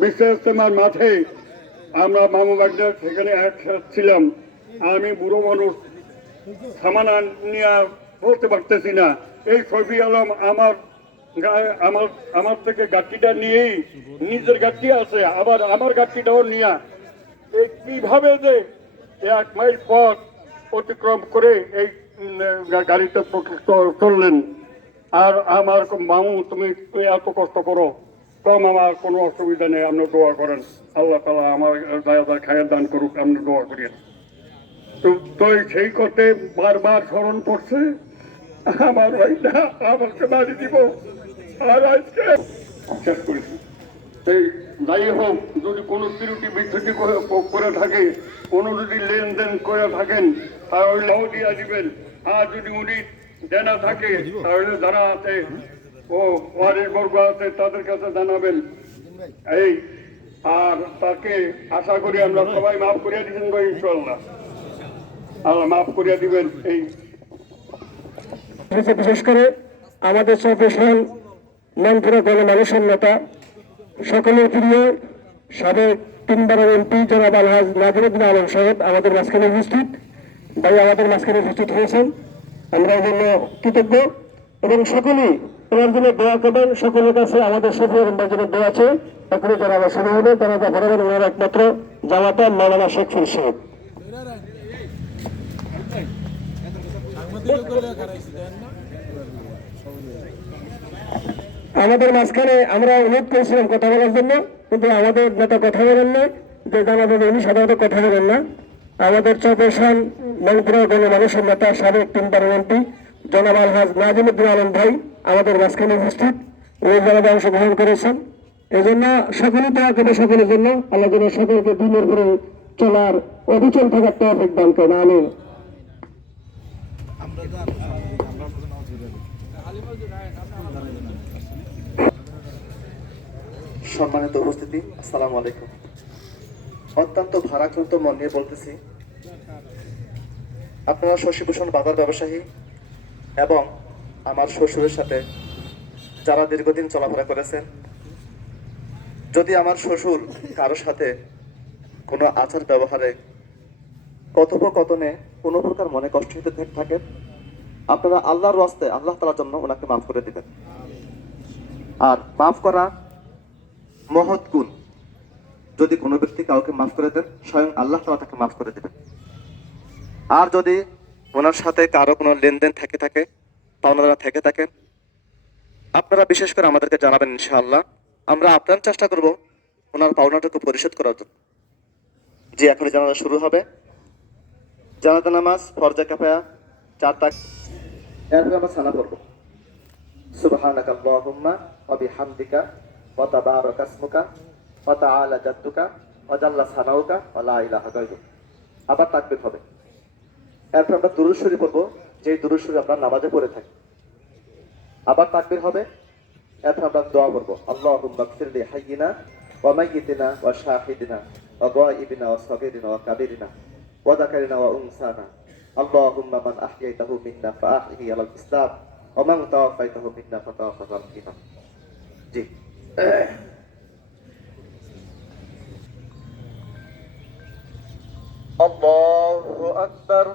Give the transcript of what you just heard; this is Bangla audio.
বিশ্ব ইজতেমার মাঠে আমরা মামু বাগদার সেখানে একসাথে ছিলাম। আমি বুড়ো মানুষ, সামান নিয়ে বলতে পারতেছি না। এই শফি আলম আমার গায়ে আমার থেকে গাঠিটা নিয়েই নিজের গাঠি আছে, আবার আমার গাঠিটাও নিয়ে এই কিভাবে যে 1 মাইল পথ অতিক্রম করে এই গাড়িতে চললেন। আর আমার মামু তুমি এত কষ্ট করো, কম আমার কোনো অসুবিধা নেই, আপনি দোয়া করেন, আল্লাহ তাআলা আমার দায়া খায়ের দান করুক, আপনি দোয়া করেন। তো সেই করতে বারবার স্মরণ করছে আমার ভাইটা আমাকে মারি দিব। আর আজকে শেষ করেছি। এই যাই হোক, যদি কোনো ত্রুটি বিচ্ছুটি করে থাকে, কোনো যদি লেনদেন করে থাকেন তাহলে দিয়া দিবেন। আর যদি উনি জানা থাকে তাহলে যারা আছে ও ওয়ারির বর্গ আছে তাদের কাছে জানাবেন। এই আর তাকে আশা করি আমরা সবাই মাফ করিয়া দিবেন ভাই, ইনশাআল্লাহ আল্লাহ মাফ করিয়া দিবেন। এই বিশেষ করে আমাদের চৌপেশন মন্ত্রী গণমানুষের নেতা, সকলের প্রিয় সাবেক 3বারের এমপি জনাব আলহাজ নাজিরুদ্দিন আলম সাহেব আমাদের মাঝখানে উপস্থিত। ভাই আমাদের মাঝখানে উপস্থিত হয়েছেন, আমরা এই জন্য কৃতজ্ঞ। এবং সকলেই ওনার জন্য দোয়া করবেন। সকলের কাছে আমাদের সফি আলমের জন্য দোয়া আছে। এখনই যারা আবার শুরু হবে তারা যা বলবেন ওনার একমাত্র জামাতা মাওলানা শেখ ফির সাহেব। আমাদের মাঝখানে আমরা অনুরোধ করেছিলাম কথা বলার জন্য, কিন্তু আমাদের নেতা কথা বলেন না, যে জানাবেন উনি সাধারণত কথা বলেন না। আমাদের চৌপেশন মন্ত্রী গণমানুষের নেতা সাবেক 3বারের এমপি জনাব আলহাজ নাজিমুদ্দিন আলম ভাই আমাদের মাঝখানে উপস্থিত, উনি জানাতে অংশগ্রহণ করেছেন। এই জন্য সকলে দোয়া করবে সকলের জন্য, আল্লাহ যেন সকলকে দিনের করে চলার অবিচল থাকার তৌফিক দান করেন। আমিন। সম্মানিত উপস্থিতি, আসসালামু আলাইকুম। অত্যন্ত ভারাক্রান্ত মন নিয়ে বলতেছি, আপনারা শশীভূষণ বাজার ব্যবসায়ী এবং আমার শ্বশুরের সাথে যারা দীর্ঘদিন চলাফেরা করেছেন, যদি আমার শ্বশুর কারোর সাথে কোনো আচার ব্যবহারে কথোপকথনে কোনো প্রকার মনে কষ্ট হতে থাকে, আপনারা আল্লাহর ওয়াস্তে আল্লাহ তাআলার জন্য ওনাকে মাফ করে দিবেন। আর মাফ করা মহৎ গুণ। যদি কোনো ব্যক্তি কাউকে মাফ করে দেন, স্বয়ং আল্লাহ তাআলা তাকে মাফ করে দেবেন। আর যদি ওনার সাথে কারো কোনো লেনদেন থাকে পাওনাদার থেকে থাকেন, আপনারা বিশেষ করে আমাদেরকে জানাবেন, ইনশাআল্লাহ আমরা আপ্রাণ চেষ্টা করব ওনার পাওনাটুকু পরিশোধ করার জন্য। জি, এখনই জানাজা শুরু হবে। জানাজা নামাজ ফরজে কিফায়া 4 তাক, এরপর আমরা সানা পড়ব। সুবহানাকা আল্লাহুম্মা ওয়া বিহামদিকা ওয়া তাবারাকা ইসমুকা ওয়া তাআলা জাদ্দুকা ওয়া জাল্লা সানাউকা ওয়া লা ইলাহা গায়রুক। আবার তাকবীর হবে। এরপর আমরা দুরূদ শরীফ পড়ব, যে দুরূদ শরীফ আমরা নামাজে পড়ে থাকি। আবার তাকবীর হবে। এরপর আমরা দোয়া করব, আল্লাহুম্মা গফিরলি হাইয়িনা ওয়া মাইয়িতিনা ওয়া শাহিদিনা ওয়া গায়িবিনা ওয়া সাগীরিনা ওয়া কাবীরিনা ওয়া যাকারিনা ওয়া উনসানা। আল্লাহুম্মা মান আহইয়াইতাহু মিন্না ফাআহইহি আলাল ইসলাম ওয়া মান তাওয়াফাইতাহু মিন্না ফাতাওয়াফাহু আলাল ঈমান। জি, আল্লাহু আকবার।